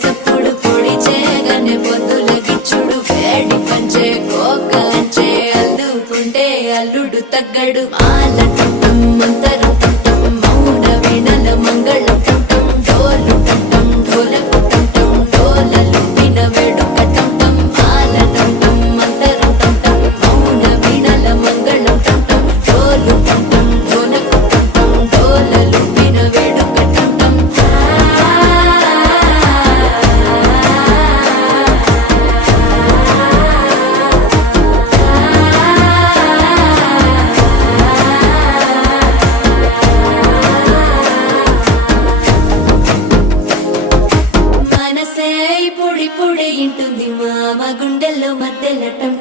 సప్పుడు పొడి చేయగానే పొద్దుల గిచ్చుడు వేడి పంచే కోకంచే అల్లుకుంటే అల్లుడు తగ్గడు మాల టం మంతరం టం మౌన వీణల మంగళం టం డోలు టం ఢోలకు టం డోలలు విన వేడుక టం మాల టం మంతరం టం మౌన వీణల మంగళం టం డోలు టం ఢోలకు టం డోలలు విన వేడుక టం మనసే పొడి పొడి ఇంటుంది మామ గుండెల్లో మధ్యలో టం